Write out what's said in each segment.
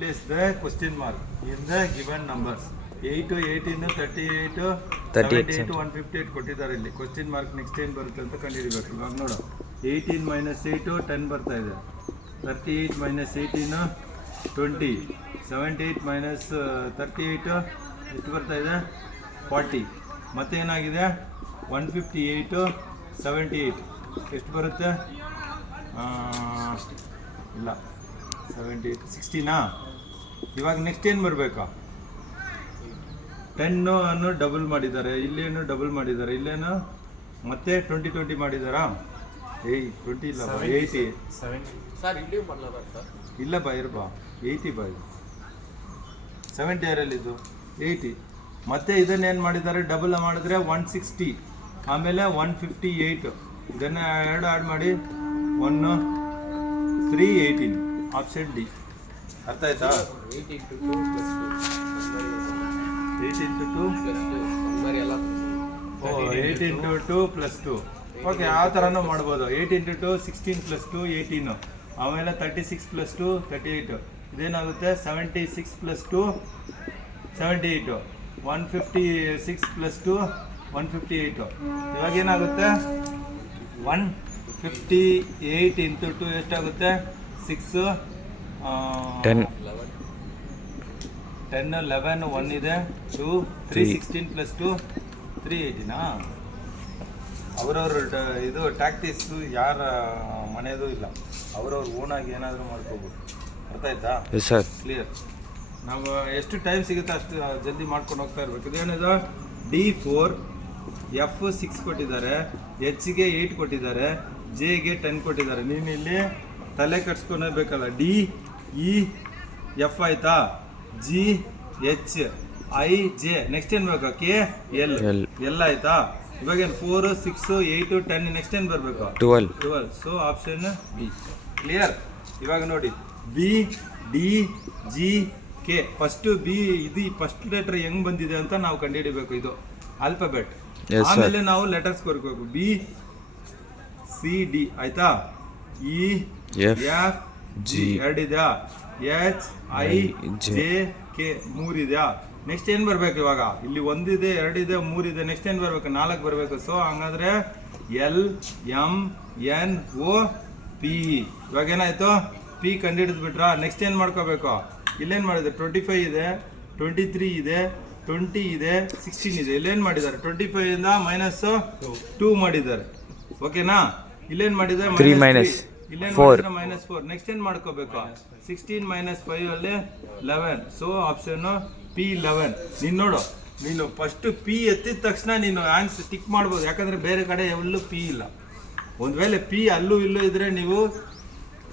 replace the question mark in the given numbers. 8, 18, 38, 78, 158 ಕೊಟ್ಟಿದ್ದಾರೆ ಇಲ್ಲಿ. Question mark next ಏನು ಬರುತ್ತೆ ಅಂತ ಕಂಡುಹಿಡಿಬೇಕು. ಇವಾಗ ನೋಡು, 18 ಮೈನಸ್ 8 10 ಬರ್ತಾ ಇದೆ. 38 ಮೈನಸ್ 18 20. 78 ಮೈನಸ್ 38 ಎಷ್ಟು ಬರ್ತಾ ಇದೆ? 40. ಮತ್ತೆ ಏನಾಗಿದೆ? 158 78 ಎಷ್ಟು ಬರುತ್ತೆ? ಇಲ್ಲ 78 16ನಾ? ಇವಾಗ ನೆಕ್ಸ್ಟ್ ಏನು ಬರಬೇಕು? 10 ಅನ್ನು ಡಬಲ್ ಮಾಡಿದ್ದಾರೆ, ಇಲ್ಲೇನು ಡಬಲ್ ಮಾಡಿದ್ದಾರೆ, ಇಲ್ಲೇನು ಮತ್ತೆ 20 20 ಮಾಡಿದಾರಾ? 20 ಇಲ್ಲ 80 ಇಲ್ಲ ಬಾ ಇರಬಾ 80 ಬಾ ಇದು 70 ಯಾರಲ್ಲಿದ್ದು 80. ಮತ್ತೆ ಇದನ್ನೇನು ಮಾಡಿದ್ದಾರೆ? ಡಬಲ್ ಮಾಡಿದ್ರೆ 160, ಆಮೇಲೆ 158. ಇದನ್ನು ಎರಡು ಆ್ಯಡ್ ಮಾಡಿ 1 318. Option D. ಅರ್ಥ ಆಯ್ತಾ? 8 into 2 plus 2. ಓಕೆ, ಆ ಥರನೂ ಮಾಡ್ಬೋದು. 8 into 2 16 plus 2 18. ಆಮೇಲೆ 36 plus 2 38. ಇದೇನಾಗುತ್ತೆ? 76 plus 2 78. 156 plus 2 158. ಇವಾಗ ಏನಾಗುತ್ತೆ? 158 into 2 ಎಷ್ಟಾಗುತ್ತೆ? 6 10 11 1 ಇದೆ 2 316 plus 2 318. ಅವರವ್ರ ಇದು ಟ್ಯಾಕ್ಟಿಕ್ಸು ಯಾರ ಮನೆಯದು ಇಲ್ಲ, ಅವ್ರವ್ರ ಓನಾಗಿ ಏನಾದರೂ ಮಾಡ್ಕೋಬೋದು. ಅರ್ಥ ಆಯ್ತಾ? ಕ್ಲಿಯರ್. ನಾವು ಎಷ್ಟು ಟೈಮ್ ಸಿಗುತ್ತೆ ಅಷ್ಟು ಜಲ್ದಿ ಮಾಡ್ಕೊಂಡು ಹೋಗ್ತಾ ಇರ್ಬೇಕು. ಇದೇನಿದೆ? D4 F 6 ಕೊಟ್ಟಿದ್ದಾರೆ, Hಗೆ 8 ಕೊಟ್ಟಿದ್ದಾರೆ, Jಗೆ 10 ಕೊಟ್ಟಿದ್ದಾರೆ. ನೀನು ಇಲ್ಲಿ ತಲೆ ಕಟ್ಸ್ಕೊಬೇಕಲ್ಲ. D E F ಆಯ್ತಾ? G H I J. Next ಏನು ಬೇಕು? K L L ಆಯ್ತಾ? ಇವಾಗ ಏನು 4 6 8 10 ನೆಕ್ಸ್ಟ್ ಏನು ಬರಬೇಕು? 12. So option B. ಕ್ಲಿಯರ್? ಇವಾಗ ನೋಡಿ, B D G K. First B ಇದು ಫಸ್ಟ್ ಲೆಟರ್ ಹೆಂಗ್ ಬಂದಿದೆ ಅಂತ ನಾವು ಕಂಡುಹಿಡಿಬೇಕು. ಇದು ಆಲ್ಫಾಬೆಟ್. ಆಮೇಲೆ ನಾವು ಲೆಟರ್ಸ್ ಕೊರ್ಬೇಕು. B C D ಆಯ್ತಾ? E F G ಎರಡಿದೆಯಾ? H I J K 3 ಇದೆಯಾ? ನೆಕ್ಸ್ಟ್ ಏನು ಬರಬೇಕು? ಇವಾಗ ಇಲ್ಲಿ 1 ಇದೆ 2 ಇದೆ 3 ಇದೆ. ನೆಕ್ಸ್ಟ್ ಏನು ಬರಬೇಕು? 4 ಬರಬೇಕು. ಸೊ ಹಂಗಾದ್ರೆ L M N O P. ಇವಾಗ ಏನಾಯ್ತು? P ಕಂಡುಹಿಡಿದು ಬಿಟ್ರಾ? ನೆಕ್ಸ್ಟ್ ಏನು ಮಾಡ್ಕೋಬೇಕು? ಇಲ್ಲೇನು ಮಾಡಿದ್ದಾರೆ? 25 ಇದೆ, 23 ಇದೆ, 20 ಇದೆ, 16 ಇದೆ. ಇಲ್ಲೇನು ಮಾಡಿದ್ದಾರೆ? 25 ಇಂದ -2 ಮಾಡಿದ್ದಾರೆ. ಓಕೆನಾ? ಇಲ್ಲೇನು ಮಾಡಿದ್ದಾರೆ? ಇಲ್ಲೇನು ಮಾಡಿದ್ರೆ -4. ನೆಕ್ಸ್ಟ್ ಏನು ಮಾಡ್ಕೋಬೇಕು? 16 - 5 ಅಲ್ಲಿ 11. So option P11. ನೀನು ನೋಡು, ನೀನು ಫಸ್ಟ್ P ಎತ್ತಿದ ತಕ್ಷಣ ನೀನು ಆನ್ಸರ್ ಟಿಕ್ ಮಾಡ್ಬೋದು. ಯಾಕಂದರೆ ಬೇರೆ ಕಡೆ ಎಲ್ಲೂ P ಇಲ್ಲ. ಒಂದು ವೇಳೆ P ಅಲ್ಲೂ ಇಲ್ಲೂ ಇದ್ದರೆ ನೀವು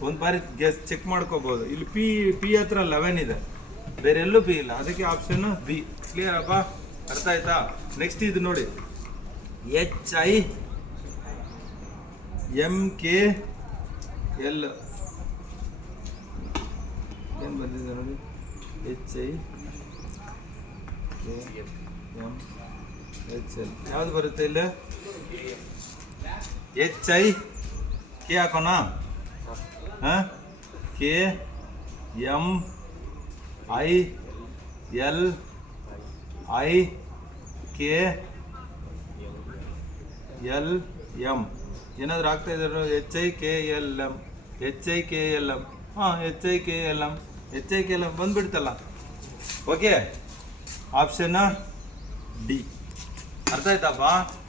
ಒಂದು ಬಾರಿ ಚೆಕ್ ಮಾಡ್ಕೋಬೋದು. ಇಲ್ಲಿ P ಹತ್ರ 11 ಇದೆ, ಬೇರೆ ಎಲ್ಲೂ P ಇಲ್ಲ. ಅದಕ್ಕೆ ಆಪ್ಷನ್ ಬಿ. ಕ್ಲಿಯರ್ ಅಪ್ಪ? ಅರ್ಥ ಆಯ್ತಾ? ನೆಕ್ಸ್ಟ್ ಇದು ನೋಡಿ, H I M K L ಏನು ಬಂದಿದೆ ನೋಡಿ? H I K M H L ಯಾವ್ದು ಬರುತ್ತೆ ಇಲ್ಲಿ? H I K ಹಾಕೋಣ? K M I L I K L M ಏನಾದರೂ ಆಗ್ತಾ ಇದ್ದಾರೆ? H I K L M H I K L M. H I K L M H I K L M ಬಂದ್ಬಿಡ್ತಲ್ಲ. Okay, option D. ಅರ್ಥ ಆಯ್ತಪ್ಪ?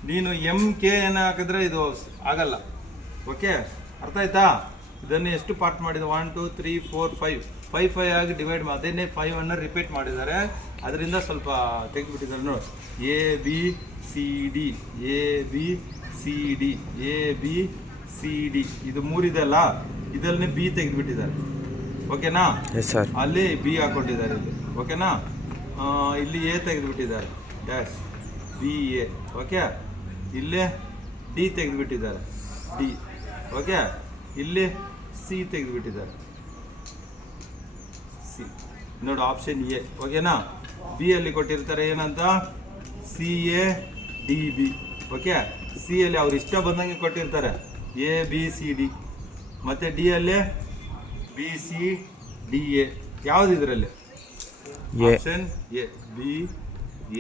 ನೀನು MK ಏನು ಹಾಕಿದ್ರೆ ಇದು ಆಗಲ್ಲ. ಓಕೆ, ಅರ್ಥ ಆಯ್ತಾ? ಇದನ್ನು ಎಷ್ಟು ಪಾರ್ಟ್ ಮಾಡಿದ? 1 2 3 4 5 ಆಗಿ ಡಿವೈಡ್ ಮಾಡಿ ಅದನ್ನೇ 5 ಅನ್ನು ರಿಪೀಟ್ ಮಾಡಿದ್ದಾರೆ. ಅದರಿಂದ ಸ್ವಲ್ಪ ತೆಗೆದುಬಿಟ್ಟಿದ್ದಾರೆ ನೋಡಿ. A B C D A B C D A B C D ಇದು 3 ಇದೆಲ್ಲ, ಇದರಲ್ಲಿ B ತೆಗೆದುಬಿಟ್ಟಿದ್ದಾರೆ. ಓಕೆನಾ? ಅಲ್ಲಿ B ಹಾಕೊಂಡಿದ್ದಾರೆ ಇಲ್ಲಿ. ಓಕೆನಾ? ಇಲ್ಲಿ A ತೆಗೆದುಬಿಟ್ಟಿದ್ದಾರೆ ಡ್ಯಾಶ್ B A. ಓಕೆ, ಇಲ್ಲೇ D ತೆಗೆದುಬಿಟ್ಟಿದ್ದಾರೆ D. ಓಕೆ, ಇಲ್ಲಿ ಸಿ ತೆಗೆದುಬಿಟ್ಟಿದ್ದಾರೆ ಸಿ. ನೋಡು ಆಪ್ಷನ್ ಎ. ಓಕೆನಾ? ಬಿ ಅಲ್ಲಿ ಕೊಟ್ಟಿರ್ತಾರೆ ಏನಂತ? CADB. ಓಕೆ, ಸಿ ಅಲ್ಲಿ ಅವ್ರು ಇಷ್ಟ ಬಂದಂಗೆ ಕೊಟ್ಟಿರ್ತಾರೆ ABCD. ಮತ್ತು ಡಿ ಅಲ್ಲಿ BCDA. ಯಾವ್ದು ಇದರಲ್ಲಿ? A option A, B,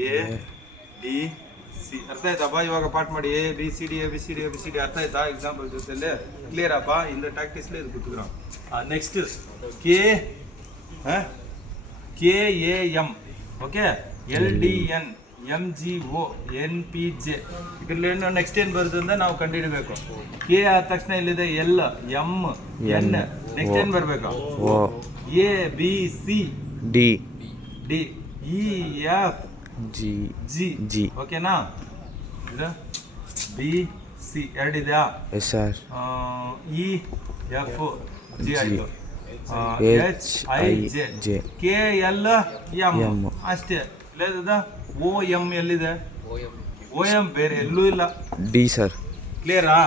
A, D, C. ಅರ್ಥ ಆಯ್ತಪ್ಪ? ಇವಾಗ ಪಾಠ ಮಾಡಿ A B C D, A B C D, A B C D. ಅರ್ಥ ಆಯ್ತಾ? ಎಕ್ಸಾಂಪಲ್ ಜೊತೆಲೆ ಕ್ಲಿಯರ್ ಅಪ್ಪ? ಇಂದ ಪ್ರಾಕ್ಟೀಸ್ಲೇ ಇದು ಗೊತ್ತಿದ್ರು. Next K A M, okay, L D N, M G O, N P J. ಇದರಲ್ಲಿ ನೆಕ್ಸ್ಟ್ ಏನು ಬರುತ್ತೆ ಅಂತ ನಾವು ಕಂಡುಹಿಡಬೇಕು. ಕೆ ಆದ ತಕ್ಷಣ ಇಲ್ಲಿದೆ ಎಲ್, ಎಮ್, ಎನ್. ನೆಕ್ಸ್ಟ್ ಏನು ಬರಬೇಕು? O A B C D D, E F G G G. ಓಕೆನಾ? ಇದು ಬಿ ಸಿ ಎರಡಿದೆಯಾ? Yes sir. E F G ಆಯಿತು, H I J, K L M ಅಷ್ಟೇ. ಇಲ್ಲದ ಓ ಎಮ್ ಎಲ್ಲಿದೆ? ಓ ಎಮ್ ಬೇರೆ ಎಲ್ಲೂ ಇಲ್ಲ. D sir. ಕ್ಲಿಯರಾ?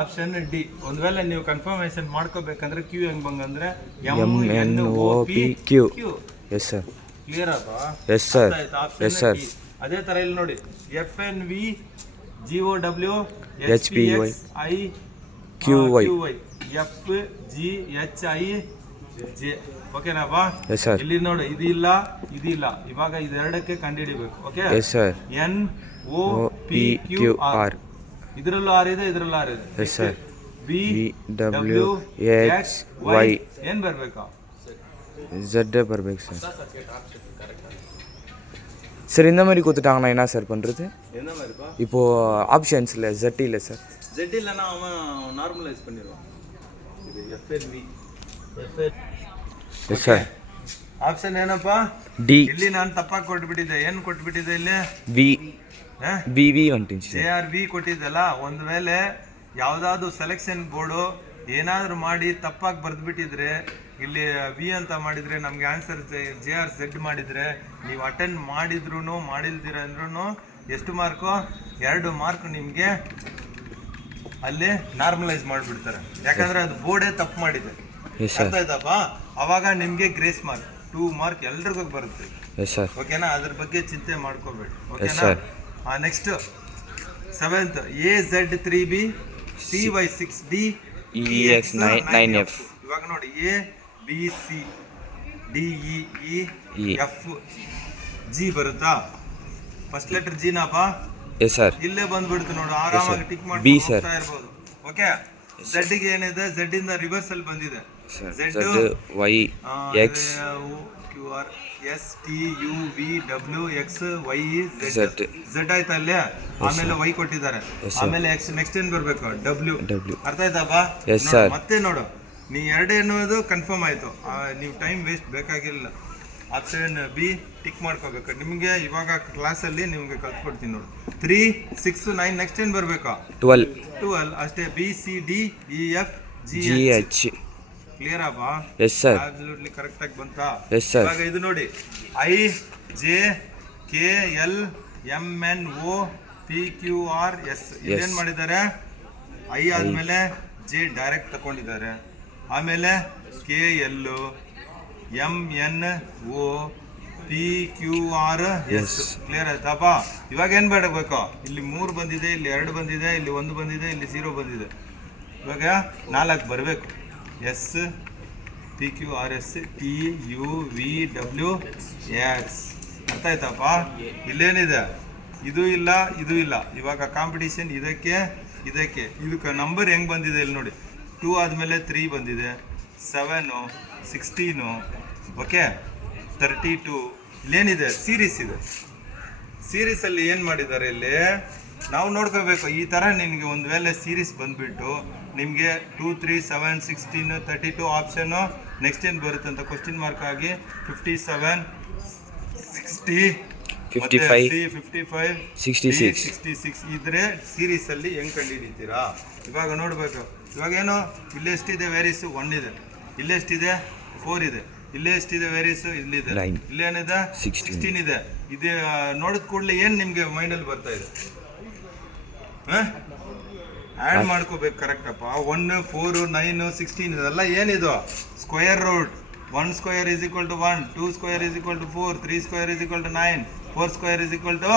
Option D. ಒಂದ್ ವೇಳೆ ನೀವು ಕನ್ಫರ್ಮೇಶನ್ ಮಾಡ್ಕೋಬೇಕಂದ್ರೆ ಕ್ಯೂ ಹೆಂಗ್ ಬಂಗಂದ್ರೆ M N O P Q. Q. Yes sir. Clear ಅಪ್ಪ? Yes sir. Yes sir. ಅದೇ ತರ ಇಲ್ಲಿ ನೋಡಿ, F N V G O W H P Y I Q Y F G H I J. ಓಕೆನಾಪ್ಪ? Yes sir. ಇಲ್ಲಿ ನೋಡಿ, ಇದಿಲ್ಲ ಇದಿಲ್ಲ. ಇವಾಗ ಇದೆರಡಕ್ಕೆ ಕಂಡುಹಿಡಿಬೇಕು. Okay? Yes sir. N O P Q R. ಇದರಲ್ಲೂ ಆರ್ ಇದೆ, ಇದರಲ್ಲೂ ಆರ್ ಇದೆ. Yes sir. B W X Y ಏನ್ ಬರ್ಬೇಕಾ? Jet perfect sir. சார் இந்த மாதிரி கொடுத்துட்டாங்கன்னா என்ன சார் பண்ணுறது? என்ன மாதிரிப்பா? இப்போது ஆப்ஷன்ஸில் ஜெட் இல்லை சார். ஜெட் இல்லைன்னா அவன் நார்மலைஸ் பண்ணிடுவான். இது எஃப்என்பி. Yes sir. ಆಪ್ಷನ್ ಏನಪ್ಪಾ? ಡಿ. ಇಲ್ಲಿ ನಾನು ತಪ್ಪಾಗಿ ಕೊಟ್ಬಿಟ್ಟಿದ್ದೆ. ಏನು ಕೊಟ್ಬಿಟ್ಟಿದ್ದೆ ಇಲ್ಲಿ? ವಿ ವಿ ವಿ ಅಂತೀನಿ ಜೆ ಆರ್ ವಿ ಕೊಟ್ಟಿದ್ದಲ್ಲ. ಒಂದು ವೇಳೆ ಯಾವುದಾದ್ರು ಸೆಲೆಕ್ಷನ್ ಬೋರ್ಡು ಏನಾದರೂ ಮಾಡಿ ತಪ್ಪಾಗಿ ಬರೆದ್ಬಿಟ್ಟಿದ್ರೆ, ಇಲ್ಲಿ ವಿ ಅಂತ ಮಾಡಿದರೆ ನಮಗೆ ಆನ್ಸರ್ ಜೆ ಆರ್ ಝೆಡ್ ಮಾಡಿದರೆ, ನೀವು ಅಟೆಂಡ್ ಮಾಡಿದ್ರು ಮಾಡಿಲ್ದಿರ ಅಂದ್ರೂ ಎಷ್ಟು ಮಾರ್ಕು? 2 ಮಾರ್ಕ್ ನಿಮಗೆ ಅಲ್ಲಿ ನಾರ್ಮಲೈಸ್ ಮಾಡಿಬಿಡ್ತಾರೆ. ಯಾಕಂದರೆ ಅದು ಬೋರ್ಡೇ ತಪ್ಪು ಮಾಡಿದೆ. ಅರ್ಥ ಆಯ್ತಪ್ಪ? ಅವಾಗ ನಿಮಗೆ ಗ್ರೇಸ್ ಮಾರ್ಕ್ 2 ಮಾರ್ಕ್ ಎಲ್ರಿಗೂ ಬರುತ್ತೆ. ಓಕೆನಾ? ಅದ್ರ ಬಗ್ಗೆ ಚಿಂತೆ ಮಾಡ್ಕೋಬೇಡಿ. ಓಕೆನಾ? Next 7th A Z 3B C Y 6D E X 9F. ಇವಾಗ ನೋಡಿ, A B C D E F G ಬರುತ್ತಾ? ಫಸ್ಟ್ ಲೆಟರ್ ಜಿನಾಪ? ಇಲ್ಲೇ ಬಂದ್ಬಿಡ್ತು ನೋಡು, ಆರಾಮಾಗಿ ಟಿಕ್ ಮಾಡಿ ಹೋಗ್ತಾ ಇರ್ಬೋದು. ಓಕೆ? ಝಡ್ಗೆ ಏನಿದೆ? ಝಡ್ ಇಂದ ರಿವರ್ಸ್ ಅಲ್ಲಿ ಬಂದಿದೆ. Z Y X Q R S T U V W X Y Z. Z ಆಯ್ತಾ ಅಲ್ಲೇ? ಆಮೇಲೆ ವೈ ಕೊಟ್ಟಿದ್ದಾರೆ, ಆಮೇಲೆ ಎಕ್ಸ್. ನೆಕ್ಸ್ಟ್ ಏನ್ ಬರ್ಬೇಕು? ಡಬ್ಲ್ಯೂ. ಅರ್ಥ ಆಯ್ತಪ್ಪ? ಮತ್ತೆ ನೋಡು, ನೀ 2 ಅನ್ನೋದು ಕನ್ಫರ್ಮ್ ಆಯ್ತು. ನೀವು ಟೈಮ್ ವೇಸ್ಟ್ ಬೇಕಾಗಿಲ್ಲ. ಆಪ್ಷನ್ ಬಿ ಟಿಕ್ ಮಾಡ್ಕೋಬೇಕು. ನಿಮಗೆ ಇವಾಗ ಕ್ಲಾಸಲ್ಲಿ ನಿಮಗೆ ಕಲ್ತ್ಕೊಡ್ತೀನಿ ನೋಡಿ. 3 6 9. ನೆಕ್ಸ್ಟ್ ಏನು ಬರಬೇಕಾ? 12 ಅಷ್ಟೇ. B C D E F G H. Clear ಅಪ್ಪ? Yes sir. ಅಬ್ಸಲ್ಯೂಟ್ಲಿ ಕರೆಕ್ಟ್ ಆಗಿ ಬಂತಾ? Yes sir. ಇವಾಗ ಇದು ನೋಡಿ, I J K L M N O P Q R S. ಇದೇನು ಮಾಡಿದ್ದಾರೆ? ಐ ಆದಮೇಲೆ ಜೆ ಡೈರೆಕ್ಟ್ ತಗೊಂಡಿದ್ದಾರೆ, ಆಮೇಲೆ K L M N O P Q R S. Clear ಆಯ್ತಪ್ಪ? ಇವಾಗ ಏನು ಮಾಡಬೇಕು? ಇಲ್ಲಿ 3 ಬಂದಿದೆ, ಇಲ್ಲಿ 2 ಬಂದಿದೆ, ಇಲ್ಲಿ 1 ಬಂದಿದೆ, ಇಲ್ಲಿ 0 ಬಂದಿದೆ. ಇವಾಗ 4 ಬರಬೇಕು. S P Q R S T U V W X. ಅರ್ಥ ಆಯ್ತಪ್ಪ? ಇಲ್ಲೇನಿದೆ? ಇದು ಇಲ್ಲ, ಇದು ಇಲ್ಲ. ಇವಾಗ ಕಾಂಪಿಟೇಷನ್ ಇದಕ್ಕೆ ಇದಕ್ಕೆ ನಂಬರ್ ಹೆಂಗೆ ಬಂದಿದೆ ಇಲ್ಲಿ ನೋಡಿ. 2 ಆದಮೇಲೆ 3 ಬಂದಿದೆ, 7 16 ಓಕೆ 32. ಇಲ್ಲೇನಿದೆ? ಸೀರೀಸ್ ಇದೆ. ಸೀರೀಸಲ್ಲಿ ಏನು ಮಾಡಿದ್ದಾರೆ ಇಲ್ಲಿ ನಾವು ನೋಡ್ಕೋಬೇಕು. ಈ ಥರ ನಿನಗೆ ಒಂದು ವೇಳೆ ಸೀರೀಸ್ ಬಂದುಬಿಟ್ಟು ನಿಮಗೆ 2 3 7 16 32 ಆಪ್ಷನ್ನು ನೆಕ್ಸ್ಟ್ ಏನು ಬರುತ್ತೆ ಅಂತ ಕ್ವಶನ್ ಮಾರ್ಕ್ ಆಗಿ 57 60 55 66 ಇದ್ರೆ ಸೀರೀಸಲ್ಲಿ ಹೆಂಗೆ ಕಂಡುಹಿಡಿತೀರಾ? ಇವಾಗ ನೋಡಬೇಕು. ಇವಾಗೇನು ಇಲ್ಲಿ ಎಷ್ಟಿದೆ? ವೇರೀಸ್ 1 ಇದೆ, ಇಲ್ಲಿ ಎಷ್ಟಿದೆ? 4 ಇದೆ, ಇಲ್ಲಿ ಎಷ್ಟಿದೆ? ವೇರೀಸ್ ಇಲ್ಲಿದೆ, ಇಲ್ಲೇನಿದೆ? 16 ಇದೆ. ಇದು ನೋಡಿದ ಕೂಡಲೇ ಏನು ನಿಮಗೆ ಮೈಂಡಲ್ಲಿ ಬರ್ತಾ ಇದೆ? ಆ್ಯಡ್ ಮಾಡ್ಕೋಬೇಕು. ಕರೆಕ್ಟಪ್ಪ? 1 4 9 16 ಇದೆಲ್ಲ ಏನಿದು? Square root. 1 square is equal to 1, 2 square is equal to 4, 3 square is equal to 9, 4 square is equal to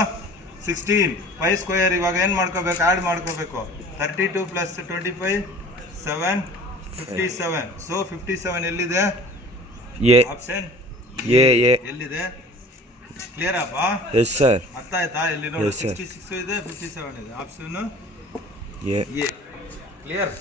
16, 5 square. ಇವಾಗ ಏನು ಮಾಡ್ಕೋಬೇಕು? ಆ್ಯಡ್ ಮಾಡ್ಕೋಬೇಕು. 32 ಪ್ಲಸ್ 25 7 57. ಸೊ 57 ಎಲ್ಲಿದೆ? ಎ ಆಪ್ಷನ್ ಎ ಎ ಎಲ್ಲಿದೆ? ಕ್ಲಿಯರ್ ಅಪ್ಪ? Yes sir. ಅರ್ಥ ಆಯ್ತಾ? ಇಲ್ಲಿ ನೋಡಿ Yes, sir. 66 ಇದೆ, 57 ಇದೆ. Option A A. ಕ್ಲಿಯರ್?